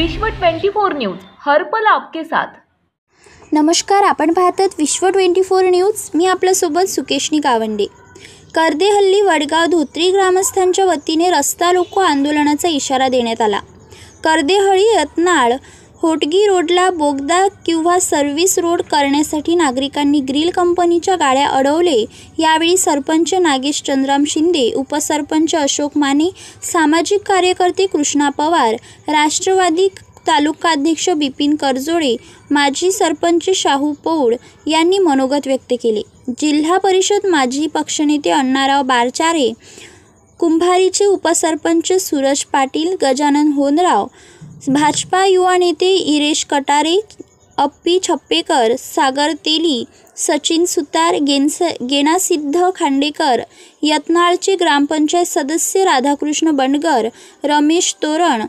विश्व 24 न्यूज हर पल आपके साथ। नमस्कार, आपण पाहतात विश्व 24 न्यूज। मी आपल्यासोबत सुकेशनी गावंडे। कर्देहल्ली वडगाव धोत्री ग्रामस्थांच्या वतीने रस्ता रोको आंदोलनाचा इशारा देण्यात आला। कर्देहळी रत्नाळ होटगी रोडला बोगदा किंवा सर्व्हिस रोड करण्यासाठी नागरिकांनी ग्रिल कंपनीच्या गाड्या अडवले। यावेळी सरपंच नागेश चंद्राम शिंदे, उपसरपंच अशोक माने, सामाजिक कार्यकर्ते कृष्णा पवार, राष्ट्रवादी तालुकाध्यक्ष बिपिन करजोळे, माजी सरपंच शाहू पौड यांनी मनोगत व्यक्त केले। जिल्हा परिषद माजी पक्षनेते अण्णाराव बारचारे, कुंभारीचे उपसरपंच सूरज पाटील, गजानन होनराव, भाजपा युवा नेते इरेश कटारे, अप्पी छप्पेकर, सागर तेली, सचिन सुतार, गेनासिद्ध खांडेकर, यत्नाळचे ग्रामपंचायत सदस्य राधाकृष्ण बंडगर, रमेश तोरण,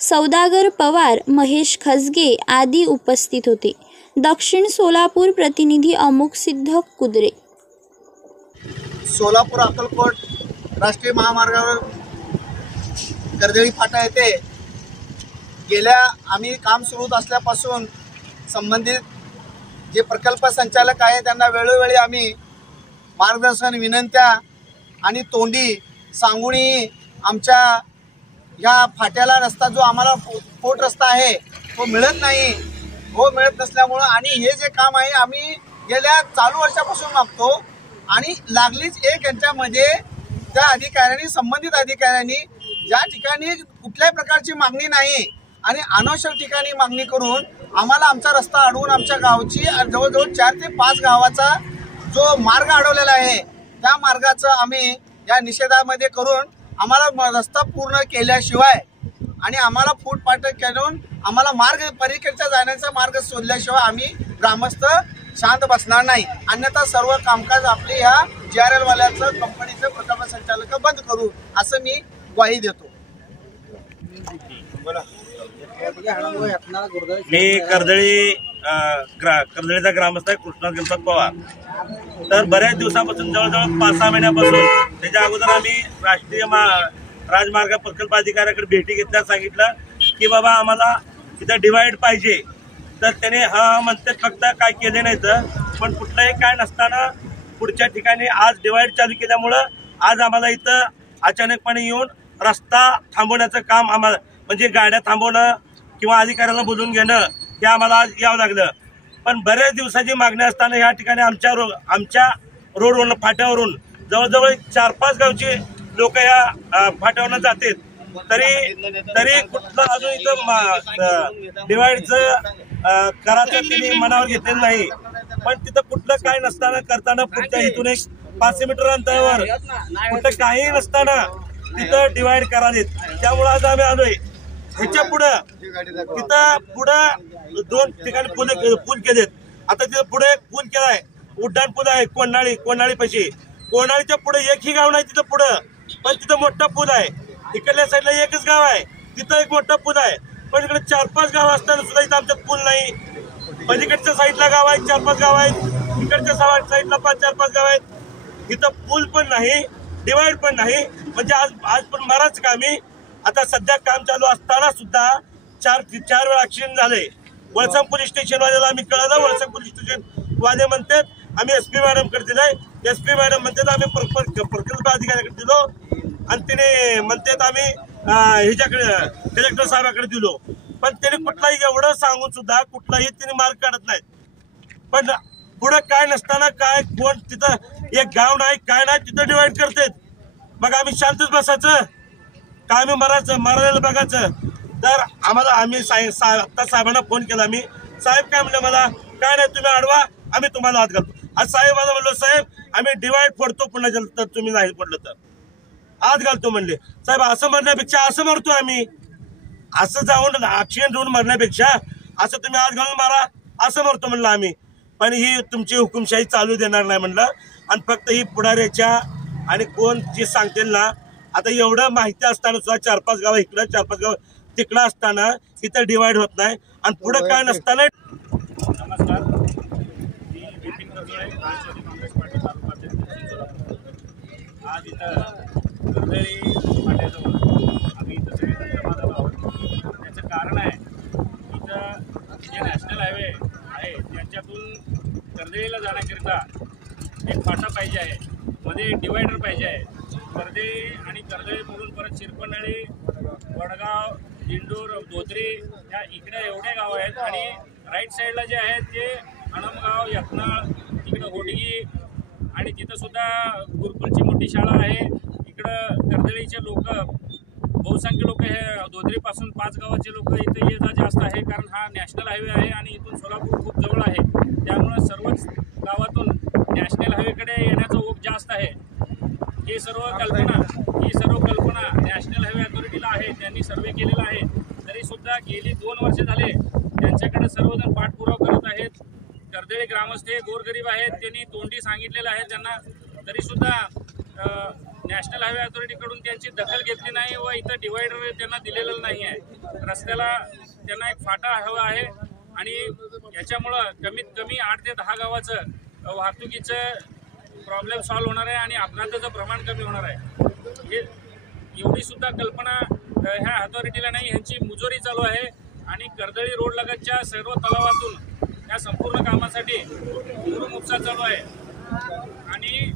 सौदागर पवार, महेश खसगे आदी उपस्थित होते। दक्षिण सोलापूर प्रतिनिधी अमुक सिद्ध कुद्रे। सोलापूर अक्कलकोट राष्ट्रीय महामार्गावर कर्देळी फाटा येथे गेल्या आम्ही काम सुरू असल्यापासून संबंधित जे प्रकल्प संचालक आहे त्यांना वेळोवेळी आम्ही मार्गदर्शन, विनंत्या आणि तोंडी सांगूनही आमच्या या फाट्याला रस्ता जो आम्हाला पोट रस्ता आहे तो मिळत नाही। मिळत नसल्यामुळे आणि हे जे काम आहे आम्ही गेल्या चालू वर्षापासून मागतो आणि लागलीच एक यांच्यामध्ये त्या अधिकाऱ्यांनी, संबंधित अधिकाऱ्यांनी ज्या ठिकाणी कुठल्याही प्रकारची मागणी नाही आणि अनवश्यक ठिकाणी मागणी करून आम्हाला आमचा रस्ता अडवून आमच्या गावची जवळजवळ 4 ते 5 गावाचा जो मार्ग अडवलेला आहे त्या मार्गाचं आम्ही या निषेधामध्ये करून आम्हाला रस्ता पूर्ण केल्याशिवाय आणि आम्हाला फूटपाथ करून आम्हाला मार्ग पलीकडचा जाण्याचा मार्ग शोधल्याशिवाय आम्ही ग्रामस्थ शांत बसणार नाही। अन्यथा सर्व कामकाज आपले ह्या GRL वाल्याचं कंपनीचं प्रकल्प संचालक बंद करू असं मी ग्वाही देतो। मी कर्दळीचा ग्रामस्थ आहे कृष्णा गणपत पवार। तर बऱ्याच दिवसापासून जवळजवळ 5-6 महिन्यापासून त्याच्या अगोदर आम्ही राष्ट्रीय राजमार्ग प्रकल्प अधिकाऱ्याकडे भेटी घेतल्या, सांगितलं की बाबा आम्हाला इथं डिवाइड पाहिजे। तर त्याने हा म्हणतात फक्त काय केले नाही तर पण कुठलंही काय नसताना पुढच्या ठिकाणी आज डिवाइड चालू केल्यामुळं आज आम्हाला इथं अचानकपणे येऊन रस्ता थांबवण्याचं काम आम्हाला म्हणजे गाड्या थांबवणं किंवा अधिकाऱ्याला बोलून घेणं हे आम्हाला आज यावं लागलं। पण बऱ्याच दिवसाची मागणी असताना या ठिकाणी आमच्या रोडवरून फाट्यावरून जवळजवळ 4-5 गावचे लोक या फाट्यावरून जातात तरी कुठलं अजून इथं डिवाइडचं करायचं त्यांनी मनावर घेतलेलं नाही। पण तिथं कुठलं काय नसताना करताना पुढच्या इथून एक 500 मीटर अंतरावर कुठं काही नसताना तिथं डिवाइड करालेत। त्यामुळे आज आम्ही आलोय। ह्याच्या पुढं तिथं पुढं 2 ठिकाणी पूल केलेत। आता तिथं पुढे एक पूल केलाय, उड्डाण पूल आहे कोणाळी पाशी। कोणाळीच्या पुढे एकही गाव नाही तिथं पुढं, पण तिथं मोठा पूल आहे। इकडल्या साईडला एकच गाव आहे, तिथं एक मोठा पूल आहे। पण इकडे 4-5 गाव असताना सुद्धा इथं आमच्यात पूल नाही। पलीकडच्या साईडला गाव आहेत, 4-5 गाव आहेत, इकडच्या साईडला 5-4-5 गाव आहेत। इथं पूल पण नाही, डिवाइड पण नाही। म्हणजे आज पण माराच कामी आता सध्या काम चालू असताना सुद्धा 4 वेळा ऍक्सिडेंट झाले। वळसंग पोलीस स्टेशन वाल्याला आम्ही कळवलं, वळसंग पोलीस स्टेशन वाले म्हणतात आम्ही SP मॅडमकडे दिलंय। SP मॅडम म्हणतात आम्ही प्रकल्प अधिकाऱ्याकडे दिलो आणि तिने म्हणतात आम्ही ह्याच्याकडे कलेक्टर साहेबांकडे दिलो। पण त्याने कुठलाही एवढं सांगून सुद्धा कुठलाही तिने मार्ग काढत नाहीत। पण पुढे काय नसताना काय कोण तिथं एक गाव नाही काय नाही तिथं डिवाइड करतात। मग आम्ही शांतच बसायचं का आम्ही मारायला बघायचं? तर आम्हाला आम्ही आता साहेबांना फोन केला, मी साहेब काय म्हणले मला काय नाही तुम्ही अडवा आम्ही तुम्हाला हात घालतो। आज साहेबांना म्हणलो साहेब आम्ही डिवाइड फोडतो पुन्हा तर तुम्ही नाही पडलं तर हात घालतो म्हणले। साहेब असं म्हणण्यापेक्षा असं मरतो आम्ही, असं जाऊन ऍक्सिडेंट होऊन मरण्यापेक्षा असं तुम्ही हात घालून मारा असं मरतो म्हणलं आम्ही। पण ही तुमची हुकुमशाही चालू देणार नाही म्हणलं। आणि फक्त ही पुढाऱ्याच्या आणि कोण जे सांगतील ना, आता एवढं माहिती असताना सुद्धा 4-5 गाव इकडं 4-5 गाव तिकडं असताना इथं डिवाइड होत नाही आणि पुढं काय नसताना। नमस्कार, मी बिपिन करजोळे, राष्ट्रवादी काँग्रेस पार्टी तालुका आज इथं कर्देळी फाट्याजवळ आम्ही इथं सगळे जमा झालो आहोत। त्याचं कारण आहे कर्दळीला जाण्याकरिता एक फाटा पाहिजे आहे, मध्ये डिवायडर पाहिजे आहे. कर्दळी आणि कर्दळी म्हणून परत चिरपनळी, वडगाव, दिंडूर, धोत्री या इकडे एवढे गाव आहेत. आणि राईट साईडला जे आहेत ते अणमगाव, यत्नाळ, इकडं होडगी आणि तिथं सुद्धा गुरुकुलची मोठी शाळा आहे. इकडं कर्दळीचे लोक, बहुसंख्य लोक हे धोत्रीपासून 5 गावाचे लोक इथं ये जा जास्त आहे, कारण हा नॅशनल हायवे आहे आणि इथून सोलापूर खूप जवळ आहे. त्यामुळं सर्वच गावातून नॅशनल हायवेकडे येण्याचा ओघ जास्त आहे. ही सर्व कल्पना नॅशनल हायवे अथॉरिटीला आहे, त्यांनी सर्वे केलेला आहे. तरीसुद्धा गेली 2 वर्षे झाले त्यांच्याकडे सर्वजण पाठपुरावा करत आहेत. कर्दळी ग्रामस्थ हे गोरगरीब आहेत, त्यांनी तोंडी सांगितलेलं आहे त्यांना, तरीसुद्धा नॅशनल हायवे अथॉरिटीकडून त्यांची दखल घेतली नाही व इथं डिवायडर त्यांना दिलेलं नाही आहे. रस्त्याला त्यांना एक फाटा हवा आहे आणि याच्यामुळं कमीत कमी 8 ते 10 गावाचं वाहतुकीचं प्रॉब्लेम सॉल्व्ह होणार आहे आणि अपघाताचं प्रमाण कमी होणार आहे. हे एवढी सुद्धा कल्पना ह्या अथॉरिटीला नाही. ह्यांची मुजोरी चालू आहे आणि कर्दळी रोड लगतच्या सर्व तलावातून या संपूर्ण कामासाठी मुरुम-उपसा चालू आहे. आणि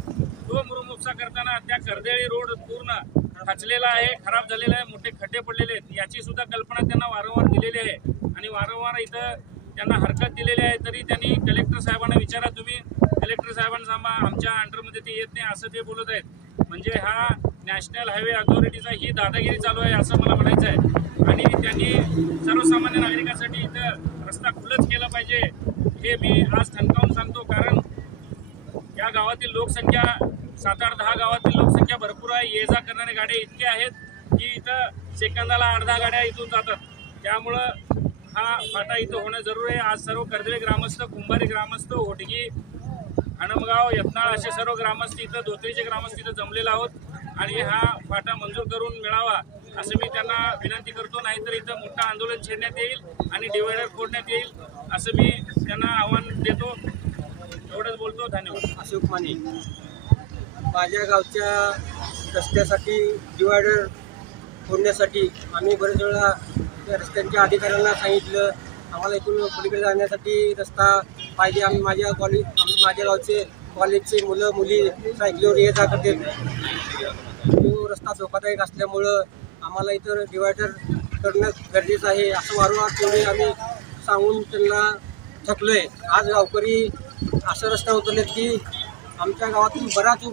तो मुरुम-उपसा करताना त्या कर्दळी रोड पूर्ण खचलेला आहे, खराब झालेला आहे, मोठे खड्डे पडलेले आहेत. याची सुद्धा कल्पना त्यांना वारंवार दिलेली आहे आणि वारंवार इथं त्यांना हरकत दिलेली आहे. तरी त्यांनी कलेक्टर साहेबांना विचारा, तुम्ही कलेक्टर साहेबांना सांगा, आमच्या अंडरमध्ये ते येत नाही असं ते बोलत आहेत. म्हणजे हा नॅशनल हायवे अथॉरिटीचा ही दादागिरी चालू आहे असं मला म्हणायचं आहे. आणि त्यांनी सर्वसामान्य नागरिकांसाठी इथं रस्ता खुलाच केला पाहिजे हे मी आज ठणकावून सांगतो. कारण या गावातील लोकसंख्या 7-8-10 गावातील लोकसंख्या भरपूर आहे. ये जा करणारे गाड्या इतके आहेत की इथं सेकंदाला 8-10 गाड्या इथून जातात. त्यामुळं हा फाटा इथं होणं जरूर आहे. आज सर्व कर्दळी ग्रामस्थ, कुंभारी ग्रामस्थ, होटगी, अणमगाव, यत्नाळ असे सर्व ग्रामस्थ इथं, धोत्रीचे ग्रामस्थ इथं जमलेले आहोत आणि हा फाटा मंजूर करून मिळावा असं मी त्यांना विनंती करतो. नाहीतर इथं मोठं आंदोलन छेडण्यात येईल आणि डिवायडर फोडण्यात येईल असं मी त्यांना आव्हान देतो. एवढंच बोलतो. धन्यवाद. अशोक माने. माझ्या गावच्या रस्त्यासाठी डिवायडर फोडण्यासाठी आम्ही बरेच वेळा त्या रस्त्यांच्या अधिकाऱ्यांना सांगितलं, आम्हाला इथून पलीकडे जाण्यासाठी रस्ता पाहिजे. आम्ही माझ्या गावचे कॉलेजचे मुलं मुली सायकलीवर ये जा करते. तो रस्ता धोकादायक असल्यामुळं आम्हाला इथं डिवायडर करणं गरजेचं आहे असं वारंवार तेवढे आम्ही सांगून त्यांना थकलो आहे. आज गावकरी असं रस्ता उतरलेत की आमच्या गावातून बराच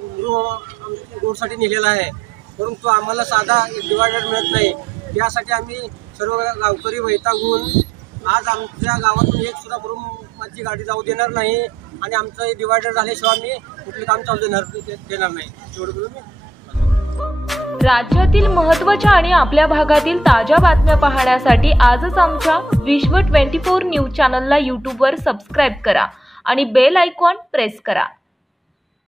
रोडसाठी नेलेला आहे, परंतु आम्हाला साधा डिवायडर मिळत नाही. यासाठी आम्ही सर्व गावकरी वैतागून आज आमच्या गावातून एक सुद्धा मुरुमाची गाडी जाऊ देणार नाही आणि आमचं डिवायडर झाल्याशिवाय आम्ही कुठले काम चालू देणार नाही. एवढं बोलून मी. राज्यातील महत्त्वाच्या आणि आपल्या भागातील ताज्या बातम्या पाहण्यासाठी आजच आमच्या विश्व 24 न्यूज चॅनलला यूट्यूबवर सबस्क्राईब करा आणि बेल आयकॉन प्रेस करा.